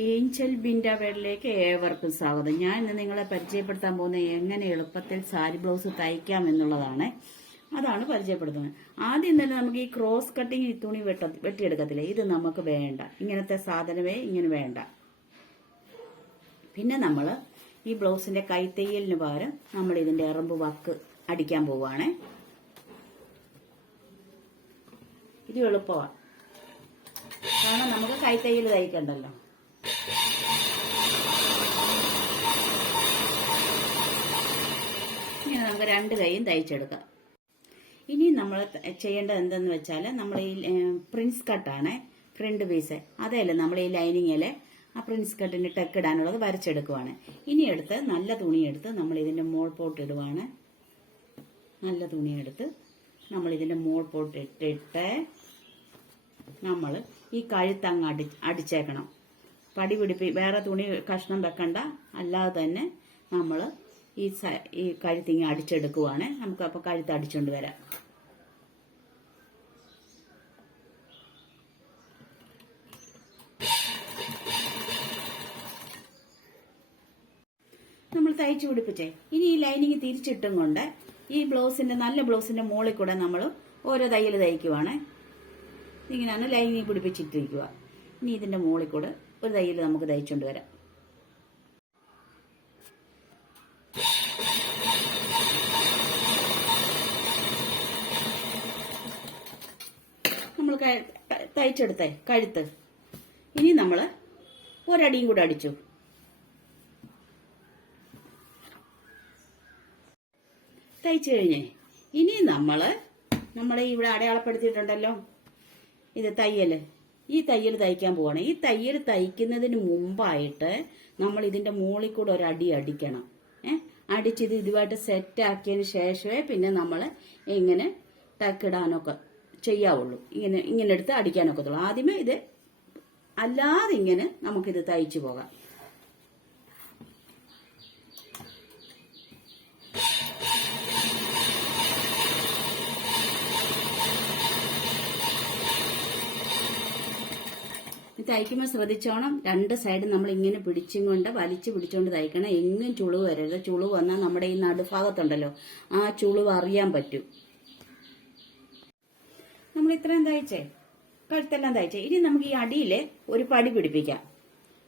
Angel Binda വേഡിലേക്ക് ഏവർക്കും സ്വാഗതം. ഞാൻ ഇന്ന് നിങ്ങളെ പരിചയപ്പെടുത്താൻ പോകുന്ന എങ്ങനെ എളുപ്പത്തിൽ സാരി ബ്ലൗസ് തയ്ക്കാം എന്നുള്ളതാണ്. അതാണ് പരിചയപ്പെടുത്തുന്നത് ആദ്യം തന്നെ നമുക്ക് ഈ ക്രോസ് കട്ടിങ് ഈ തുണി വെട്ട വെട്ടിയെടുക്കത്തില്ലേ? ഇത് നമുക്ക് വേണ്ട. ഇങ്ങനത്തെ സാധനമേ ഇങ്ങനെ വേണ്ട. പിന്നെ നമ്മൾ ഈ ബ്ലൗസിന്റെ കൈത്തയ്യലിന് പകരം നമ്മൾ ഇതിന്റെ എറമ്പ് വക്ക് അടിക്കാൻ പോവുകയാണേ. ഇത് എളുപ്പമാണ് കാരണം നമുക്ക് കൈത്തയ്യൽ തയ്ക്കണ്ടല്ലോ. ഇങ്ങനെ നമുക്ക് രണ്ട് കൈയും തയ്ച്ചെടുക്കാം. ഇനി നമ്മൾ ചെയ്യേണ്ടത് എന്തെന്ന് വെച്ചാൽ നമ്മൾ ഈ പ്രിൻസ് കട്ടാണ് ഫ്രണ്ട് പീസ് അതല്ല നമ്മൾ ഈ ലൈനിങ്ങിൽ ആ പ്രിൻസ് കട്ടിന് ടെക്ക് ഇടാനുള്ളത് വരച്ചെടുക്കുവാണ്. ഇനി എടുത്ത് നല്ല തുണിയെടുത്ത് നമ്മൾ ഇതിന്റെ മോൾ പോട്ട് ഇടുവാണ്. നല്ല തുണിയെടുത്ത് നമ്മൾ ഇതിന്റെ മോൾ പോട്ട് ഇട്ടിട്ട് നമ്മൾ ഈ കഴുത്ത് അങ്ങ് അടി അടിച്ചേക്കണം. പടി പിടിപ്പി വേറെ തുണി കഷ്ണം വെക്കണ്ട. അല്ലാതെ തന്നെ നമ്മൾ ഈ ഈ ഇങ്ങനെ അടിച്ചെടുക്കുവാണ്. നമുക്ക് അപ്പോൾ കഴുത്ത് അടിച്ചുകൊണ്ട് വരാം. നമ്മൾ തയ്ച്ചു പിടിപ്പിച്ചേ. ഇനി ഈ ലൈനിങ് തിരിച്ചിട്ടും കൊണ്ട് ഈ ബ്ലൗസിന്റെ നല്ല ബ്ലൗസിന്റെ മുകളിൽ കൂടെ നമ്മൾ ഓരോ തയ്യൽ തയ്ക്കുവാണ്. ഇങ്ങനെയാണ് ലൈനിങ് പിടിപ്പിച്ചിട്ടിരിക്കുക ഇനി ഇതിന്റെ മുകളിൽ കൂടെ ഒരു തയ്യൽ നമുക്ക് തയ്ച്ചുകൊണ്ട് വരാം നമ്മൾ ക- ത- തയ്ച്ചെടുത്തേ കഴുത്ത്. ഇനി നമ്മൾ ഒരടിയും കൂടെ അടിച്ചു. തയ്ച്ചു കഴിഞ്ഞേ ഇനി നമ്മൾ നമ്മളെ ഇവിടെ അടയാളപ്പെടുത്തിയിട്ടുണ്ടല്ലോ. ഇത് തയ്യൽ ഈ തയ്യൽ തയ്ക്കാൻ പോവാണ്. ഈ തയ്യൽ തയ്ക്കുന്നതിന് മുമ്പായിട്ട് നമ്മൾ ഇതിന്റെ മുകളിൽ കൂടെ ഒരു അടി അടിക്കണം. ഏ? അടിച്ചിത് ഇതുമായിട്ട് സെറ്റ് ആക്കിയതിന് ശേഷമേ പിന്നെ നമ്മൾ ഇങ്ങനെ ടക്കിടാനൊക്കെ ചെയ്യാവുള്ളൂ. ഇങ്ങനെ ഇങ്ങനെ എടുത്ത് അടിക്കാനൊക്കെ അടിക്കാനൊക്കത്തുള്ളൂ. ആദ്യമേ ഇത് അല്ലാതെ ഇങ്ങനെ നമുക്കിത് തയ്ച്ചു പോകാം. തയ്ക്കുമ്പോൾ ശ്രദ്ധിച്ചോണം. രണ്ട് സൈഡും നമ്മൾ ഇങ്ങനെ പിടിച്ചും കൊണ്ട് വലിച്ചു പിടിച്ചുകൊണ്ട് തയ്ക്കണം. എങ്ങും ചുളിവ് വരരുത്. ചുളിവ് വന്നാൽ നമ്മുടെ ഈ നടുഭാഗത്തുണ്ടല്ലോ ആ ചുളിവ് അറിയാൻ പറ്റും. നമ്മൾ ഇത്രയും തയ്ച്ചേ കഴുത്തെല്ലാം തയ്ച്ചേ ഇനി നമുക്ക് ഈ അടിയിൽ ഒരു പടി പിടിപ്പിക്കാം.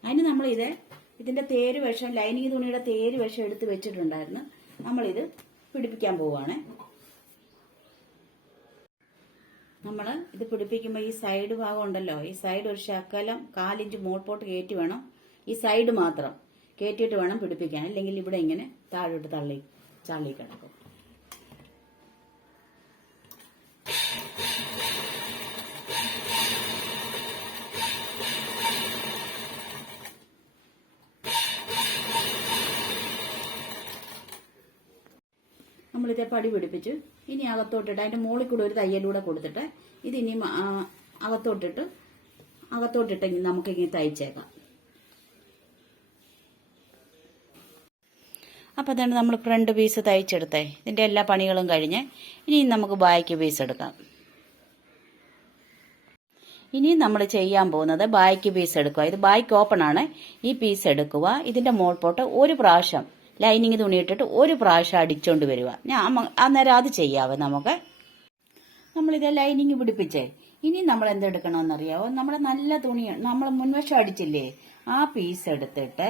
അതിന് നമ്മൾ ഇത് ഇതിന്റെ തേര് വിഷം ലൈനിങ് തുണിയുടെ തേര് വിഷം എടുത്ത് വെച്ചിട്ടുണ്ടായിരുന്നു. നമ്മളിത് പിടിപ്പിക്കാൻ പോവുകയാണ് നമ്മൾ ഇത് പിടിപ്പിക്കുമ്പോൾ ഈ സൈഡ് ഭാഗം ഉണ്ടല്ലോ. ഈ സൈഡ് ഒരു ശകലം കാലിഞ്ച് മോൾപോട്ട് കയറ്റി വേണം. ഈ സൈഡ് മാത്രം കയറ്റിയിട്ട് വേണം പിടിപ്പിക്കാൻ. അല്ലെങ്കിൽ ഇവിടെ ഇങ്ങനെ താഴോട്ട് തള്ളി ചള്ളി കിടക്കും. നമ്മളിതേ പടി പിടിപ്പിച്ചു. ഇനി അകത്തോട്ടിട്ട് അതിന്റെ മുകളിൽ കൂടെ ഒരു തയ്യലൂടെ കൊടുത്തിട്ട് ഇത് ഇനി അകത്തോട്ടിട്ട് അകത്തോട്ടിട്ടെങ്കിൽ നമുക്ക് നമുക്കിങ്ങനെ തയ്ച്ചേക്കാം. അപ്പോൾ തന്നെ നമ്മൾ ഫ്രണ്ട് പീസ് തയ്ച്ചെടുത്തേ. ഇതിന്റെ എല്ലാ പണികളും കഴിഞ്ഞ് ഇനി നമുക്ക് ബാക്ക് പീസ് എടുക്കാം. ഇനി നമ്മൾ ചെയ്യാൻ പോകുന്നത് ബാക്ക് പീസ് എടുക്കുക. ഇത് ബാക്ക് ഓപ്പൺ ആണ്. ഈ പീസ് എടുക്കുക. ഇതിന്റെ മോൾപോട്ട് ഒരു പ്രാവശ്യം ലൈനിങ് തുണി ഇട്ടിട്ട് ഒരു പ്രാവശ്യം അടിച്ചോണ്ട് വരിക ഞാൻ അന്നേരം അത് ചെയ്യാവേ നമുക്ക്? നമ്മളിത് ലൈനിങ് പിടിപ്പിച്ചേ. ഇനി നമ്മൾ എന്തെടുക്കണമെന്നറിയാവോ? നമ്മുടെ നല്ല തുണി നമ്മൾ മുൻവശം അടിച്ചില്ലേ? ആ പീസ് എടുത്തിട്ട്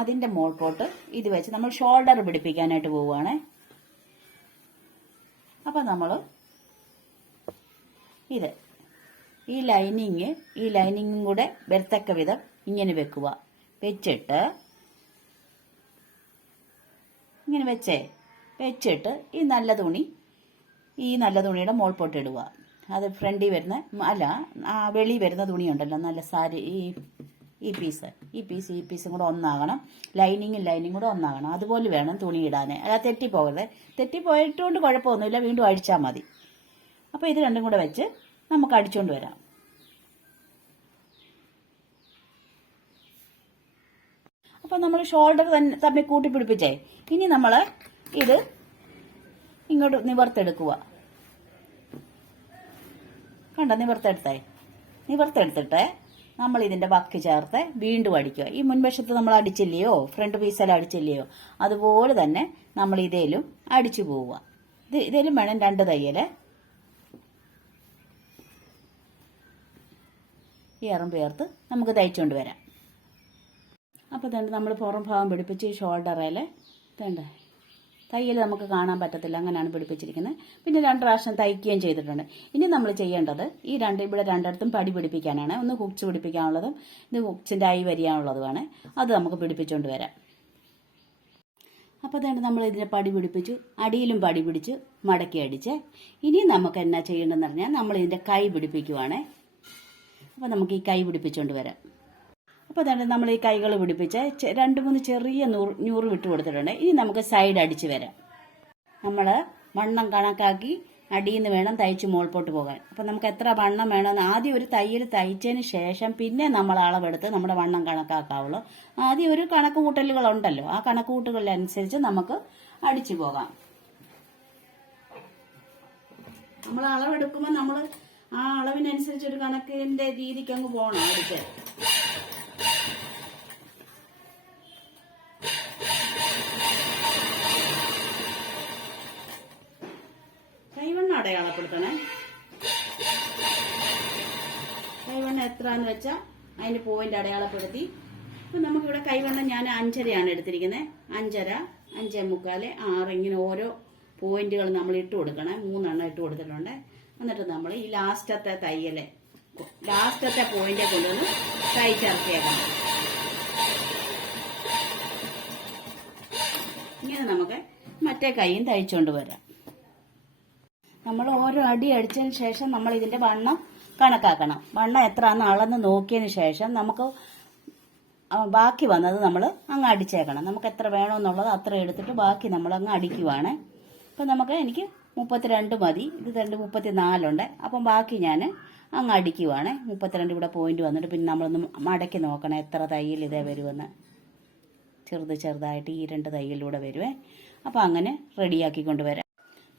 അതിന്റെ മോൾപോട്ട് ഇത് വെച്ച് നമ്മൾ ഷോൾഡർ പിടിപ്പിക്കാനായിട്ട് പോവുകയാണ് അപ്പൊ നമ്മൾ ഇത് ഈ ലൈനിങ് ഈ ലൈനിങ്ങും കൂടെ വരത്തക്ക വിധം ഇങ്ങനെ വെക്കുക വെച്ചിട്ട് ഇങ്ങനെ വെച്ചേ. വെച്ചിട്ട് ഈ നല്ല തുണി ഈ നല്ല തുണിയുടെ മോൾപോട്ട് ഇടുക അത് ഫ്രണ്ടിൽ വരുന്ന അല്ല ആ വെളി വരുന്ന തുണിയുണ്ടല്ലോ നല്ല സാരി ഈ ഈ പീസ്. ഈ പീസ് ഈ പീസും കൂടെ ഒന്നാകണം. ലൈനിങ്ങും ലൈനിങ്ങും കൂടെ ഒന്നാകണം. അതുപോലെ വേണം തുണി ഇടാൻ അല്ല തെറ്റിപ്പോകരുത്. തെറ്റിപ്പോയിട്ടുകൊണ്ട് കുഴപ്പമൊന്നുമില്ല വീണ്ടും അടിച്ചാൽ മതി. അപ്പോൾ ഇത് രണ്ടും കൂടെ വെച്ച് നമുക്ക് അടിച്ചുകൊണ്ട് വരാം. അപ്പോൾ നമ്മൾ ഷോൾഡർ തന്നെ തമ്മിൽ കൂട്ടിപ്പിടിപ്പിച്ചേ. ഇനി നമ്മൾ ഇത് ഇങ്ങോട്ട് നിവർത്തെടുക്കുക കണ്ട? നിവർത്തെടുത്തേ നിവർത്തെടുത്തിട്ട് നമ്മൾ ഇതിന്റെ വക്ക് ചേർത്ത് വീണ്ടും അടിക്കുക. ഈ മുൻവശത്ത് നമ്മൾ അടിച്ചില്ലയോ? ഫ്രണ്ട് പീസെല്ലാം അടിച്ചില്ലയോ? അതുപോലെ തന്നെ നമ്മൾ ഇതേലും അടിച്ചു പോവുക. ഇത് ഇതേലും വേണം രണ്ട് തയ്യൽ ഈ ഇറം ചേർത്ത് നമുക്ക് തയ്ച്ചുകൊണ്ട് വരാം. അപ്പോൾ തേണ്ട നമ്മൾ പുറം ഭാഗം പിടിപ്പിച്ച് ഷോൾഡറിൽ തേണ്ട തയ്യൽ നമുക്ക് കാണാൻ പറ്റത്തില്ല അങ്ങനെയാണ് പിടിപ്പിച്ചിരിക്കുന്നത്. പിന്നെ രണ്ട് പ്രാവശ്യം തയ്ക്കുകയും ചെയ്തിട്ടുണ്ട്. ഇനി നമ്മൾ ചെയ്യേണ്ടത് ഈ രണ്ട് ഇവിടെ രണ്ടിടത്തും പടി പിടിപ്പിക്കാനാണ്. ഒന്ന് ഹുക്സ് പിടിപ്പിക്കാനുള്ളതും ഇത് ഹുക്സിന്റെ ഐ വരിയാനുള്ളതുമാണ് അത് നമുക്ക് പിടിപ്പിച്ചുകൊണ്ട് വരാം. അപ്പോൾ തന്നെ നമ്മൾ ഇതിനെ പടി പിടിപ്പിച്ചു അടിയിലും പടി പിടിച്ച് മടക്കി അടിച്ച്. ഇനി നമുക്ക് എന്നാ ചെയ്യേണ്ടതെന്ന് പറഞ്ഞാൽ നമ്മൾ ഇതിന്റെ കൈ പിടിപ്പിക്കുവാണേ. അപ്പോൾ നമുക്ക് ഈ കൈ പിടിപ്പിച്ചുകൊണ്ട് വരാം. അപ്പോൾ തന്നെ നമ്മൾ ഈ കൈകൾ പിടിപ്പിച്ച് രണ്ട് മൂന്ന് ചെറിയ നൂറ് നൂറ് വിട്ട് കൊടുത്തിട്ടുണ്ട്. ഇനി നമുക്ക് സൈഡ് അടിച്ച് വരാം. നമ്മൾ വണ്ണം കണക്കാക്കി അടിയിൽ നിന്ന് വേണം തയ്ച്ച് മുകൾപോട്ട് പോകാൻ. അപ്പം നമുക്ക് എത്ര വണ്ണം വേണമെന്ന് ആദ്യം ഒരു തയ്യൽ തയ്ച്ചതിന് ശേഷം പിന്നെ നമ്മൾ അളവെടുത്ത് നമ്മുടെ വണ്ണം കണക്കാക്കാവുള്ളൂ. ആദ്യം ഒരു കണക്ക് കൂട്ടലുകളുണ്ടല്ലോ ആ കണക്ക് കൂട്ടുകളിനനുസരിച്ച് നമുക്ക് അടിച്ചു പോകാം. നമ്മൾ അളവെടുക്കുമ്പോൾ നമ്മൾ ആ അളവിനനുസരിച്ച് ഒരു കണക്കിന്റെ രീതിക്ക് അങ്ങ് പോകണം അടിക്കാൻ അടയാളപ്പെടുത്തണേ എത്ര എന്ന് വെച്ചാൽ അതിന് പോയിന്റ് അടയാളപ്പെടുത്തി. അപ്പം നമുക്കിവിടെ കൈവെണ്ണ ഞാൻ അഞ്ചരയാണ് എടുത്തിരിക്കുന്നത് അഞ്ചര അഞ്ചേ മുക്കാൽ ആറ് ഇങ്ങനെ ഓരോ പോയിന്റുകൾ നമ്മൾ ഇട്ട് കൊടുക്കണം. മൂന്നെണ്ണം ഇട്ട് കൊടുത്തിട്ടുണ്ട്. എന്നിട്ട് നമ്മൾ ഈ ലാസ്റ്റത്തെ തയ്യൽ ലാസ്റ്റത്തെ പോയിന്റെ കൊണ്ടുവന്ന് തൈ ചേർത്തേക്കണം. ഇങ്ങനെ നമുക്ക് മറ്റേ കൈയും തയ്ച്ചുകൊണ്ട് വരാം. നമ്മൾ ഓരോ അടി അടിച്ചതിന് ശേഷം നമ്മൾ ഇതിന്റെ വണ്ണം കണക്കാക്കണം. വണ്ണം എത്രയാണെന്ന് അളന്ന് നോക്കിയതിന് ശേഷം നമുക്ക് ബാക്കി വന്നത് നമ്മൾ അങ്ങ് അടിച്ചേക്കണം. നമുക്ക് എത്ര വേണമെന്നുള്ളത് അത്ര എടുത്തിട്ട് ബാക്കി നമ്മൾ അങ്ങ് അടിക്കുവാണ്. അപ്പം നമുക്ക് എനിക്ക് മുപ്പത്തിരണ്ട് മതി. ഇത് രണ്ട് മുപ്പത്തി നാലുണ്ട് അപ്പം ബാക്കി ഞാൻ അങ്ങ് അടിക്കുവാണ്. മുപ്പത്തിരണ്ട് ഇവിടെ പോയിന്റ് വന്നിട്ട് പിന്നെ നമ്മളൊന്ന് മടക്കി നോക്കണം എത്ര തയ്യൽ ഇതേ വരുമെന്ന്. ചെറുത് ചെറുതായിട്ട് ഈ രണ്ട് തയ്യലിലൂടെ വരുവേ. അപ്പം അങ്ങനെ റെഡിയാക്കി വരാം.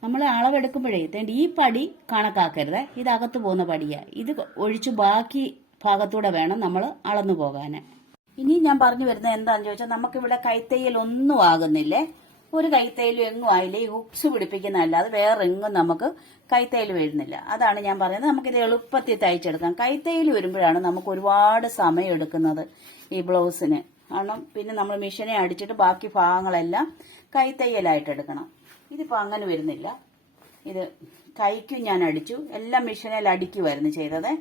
നമ്മൾ അളവെടുക്കുമ്പോഴേ ഇതേണ്ട ഈ പടി കണക്കാക്കരുത്. ഇത് പോകുന്ന പടിയാ. ഇത് ഒഴിച്ച് ബാക്കി ഭാഗത്തൂടെ വേണം നമ്മൾ അളന്നു പോകാൻ ഇനി ഞാൻ പറഞ്ഞു വരുന്നത് എന്താണെന്ന് ചോദിച്ചാൽ നമുക്കിവിടെ കൈത്തയ്യൽ ഒന്നും ആകുന്നില്ലേ? ഒരു കൈത്തയ്യലും എങ്ങും ആയില്ല? ഈ ഹുക്സ് പിടിപ്പിക്കുന്നതല്ലാതെ വേറെ എങ്ങും നമുക്ക് കൈത്തയ്യൽ വരുന്നില്ല. അതാണ് ഞാൻ പറയുന്നത്. നമുക്കിത് എളുപ്പത്തിൽ തയ്ച്ചെടുക്കാം. കൈത്തയ്യൽ വരുമ്പോഴാണ് നമുക്ക് ഒരുപാട് സമയം എടുക്കുന്നത് ഈ ബ്ലൗസിന്. കാരണം പിന്നെ നമ്മൾ മിഷനെ അടിച്ചിട്ട് ബാക്കി ഭാഗങ്ങളെല്ലാം കൈത്തയ്യലായിട്ട് എടുക്കണം. ഇതിപ്പോൾ അങ്ങനെ വരുന്നില്ല. ഇത് കൈക്കും ഞാൻ അടിച്ചു. എല്ലാം മെഷീനിൽ അടിക്കുമായിരുന്നു ചെയ്തത്.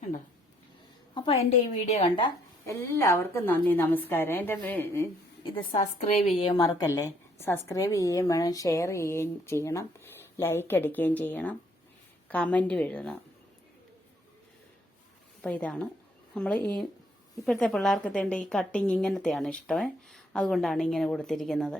കണ്ടോ? അപ്പോൾ എന്റെ ഈ വീഡിയോ കണ്ട എല്ലാവർക്കും നന്ദി നമസ്കാരം. എന്റെ ഇത് സബ്സ്ക്രൈബ് ചെയ്യാൻ മറക്കല്ലേ സബ്സ്ക്രൈബ് ചെയ്യുകയും വേണം ഷെയർ ചെയ്യുകയും ചെയ്യണം ലൈക്ക് അടിക്കുകയും ചെയ്യണം കമന്റും എഴുതണം. അപ്പോൾ ഇതാണ് നമ്മൾ ഈ ഇപ്പോഴത്തെ പിള്ളേർക്ക് തേണ്ട ഈ കട്ടിങ് ഇങ്ങനത്തെയാണ് ഇഷ്ടമേ അതുകൊണ്ടാണ് ഇങ്ങനെ കൊടുത്തിരിക്കുന്നത്.